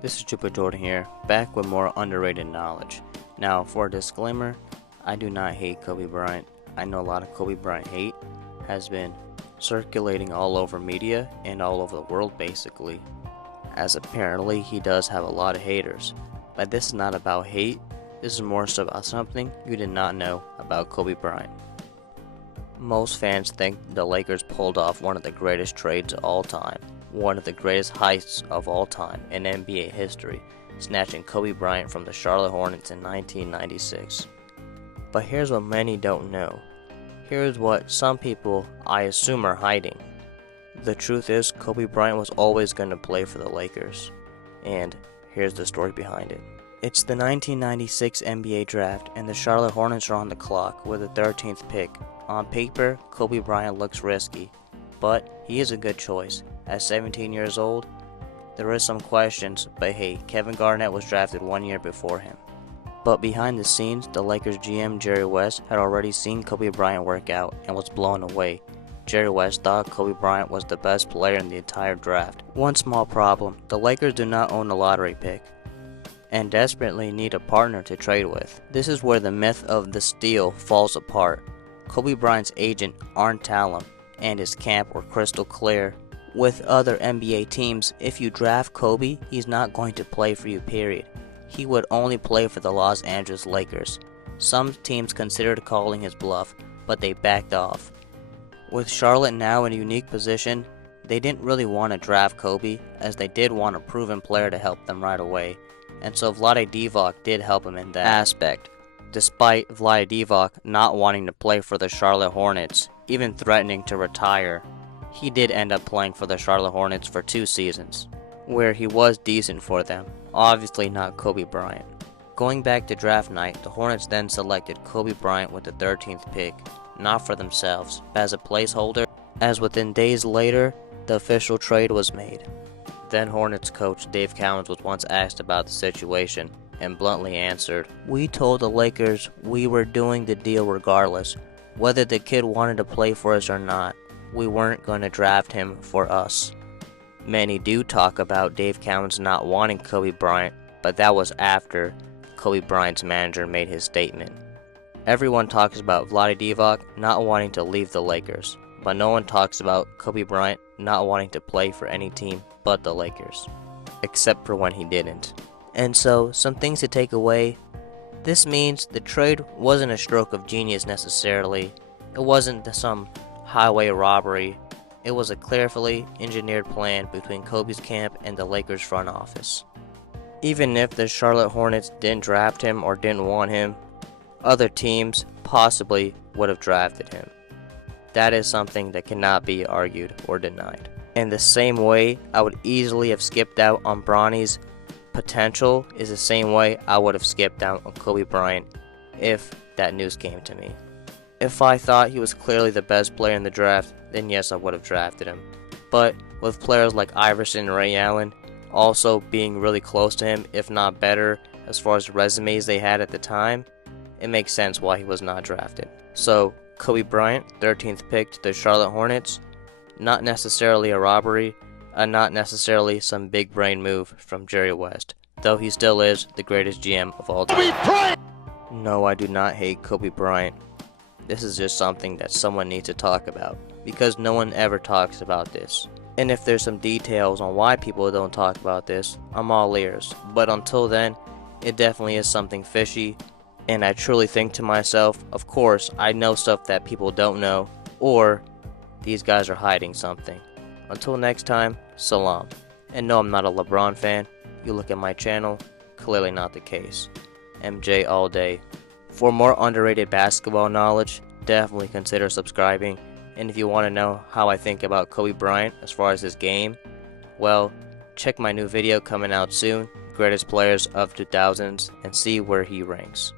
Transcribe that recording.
This is Jupiter Jordan here, back with more underrated knowledge. Now, for a disclaimer, I do not hate Kobe Bryant. I know a lot of Kobe Bryant hate has been circulating all over media and all over the world basically, as apparently he does have a lot of haters. But this is not about hate, this is more so about something you did not know about Kobe Bryant. Most fans think the Lakers pulled off one of the greatest trades of all time, one of the greatest heists of all time in NBA history, snatching Kobe Bryant from the Charlotte Hornets in 1996. But here's what many don't know. Here's what some people, I assume, are hiding. The truth is, Kobe Bryant was always going to play for the Lakers. And here's the story behind it. It's the 1996 NBA draft, and the Charlotte Hornets are on the clock with the 13th pick. On paper, Kobe Bryant looks risky, but he is a good choice. At 17 years old, there is some questions, but hey, Kevin Garnett was drafted 1 year before him. But behind the scenes, the Lakers GM Jerry West had already seen Kobe Bryant work out and was blown away. Jerry West thought Kobe Bryant was the best player in the entire draft. One small problem, the Lakers do not own a lottery pick and desperately need a partner to trade with. This is where the myth of the steal falls apart. Kobe Bryant's agent, Arn Talem, and his camp were crystal clear. With other NBA teams, if you draft Kobe, he's not going to play for you, period. He would only play for the Los Angeles Lakers. Some teams considered calling his bluff, but they backed off. With Charlotte now in a unique position, they didn't really want to draft Kobe, as they did want a proven player to help them right away, and so Vlade Divac did help him in that aspect. Despite Vlade Divac not wanting to play for the Charlotte Hornets, even threatening to retire, he did end up playing for the Charlotte Hornets for 2 seasons, where he was decent for them, obviously not Kobe Bryant. Going back to draft night, the Hornets then selected Kobe Bryant with the 13th pick, not for themselves, but as a placeholder, as within days later, the official trade was made. Then Hornets coach Dave Cowens was once asked about the situation, and bluntly answered, "We told the Lakers we were doing the deal regardless, whether the kid wanted to play for us or not. We weren't going to draft him for us." Many do talk about Dave Cowens not wanting Kobe Bryant, but that was after Kobe Bryant's manager made his statement. Everyone talks about Vlade Divac not wanting to leave the Lakers, but no one talks about Kobe Bryant not wanting to play for any team but the Lakers, except for when he didn't. And so, some things to take away. This means the trade wasn't a stroke of genius necessarily. It wasn't some highway robbery. It was a carefully engineered plan between Kobe's camp and the Lakers front office. Even if the Charlotte Hornets didn't draft him or didn't want him, other teams possibly would have drafted him. That is something that cannot be argued or denied. In the same way I would easily have skipped out on Bronny's potential is the same way I would have skipped out on Kobe Bryant if that news came to me. If I thought he was clearly the best player in the draft, then yes, I would have drafted him. But with players like Iverson and Ray Allen also being really close to him, if not better, as far as resumes they had at the time, it makes sense why he was not drafted. So, Kobe Bryant, 13th pick to the Charlotte Hornets, not necessarily a robbery, and not necessarily some big brain move from Jerry West, though he still is the greatest GM of all time. No, I do not hate Kobe Bryant. This is just something that someone needs to talk about, because no one ever talks about this. And if there's some details on why people don't talk about this, I'm all ears. But until then, it definitely is something fishy, and I truly think to myself, of course, I know stuff that people don't know, or these guys are hiding something. Until next time, salam. And no, I'm not a LeBron fan. You look at my channel, clearly not the case. MJ all day. For more underrated basketball knowledge, definitely consider subscribing. And if you want to know how I think about Kobe Bryant as far as his game, well, check my new video coming out soon, Greatest Players of 2000s, and see where he ranks.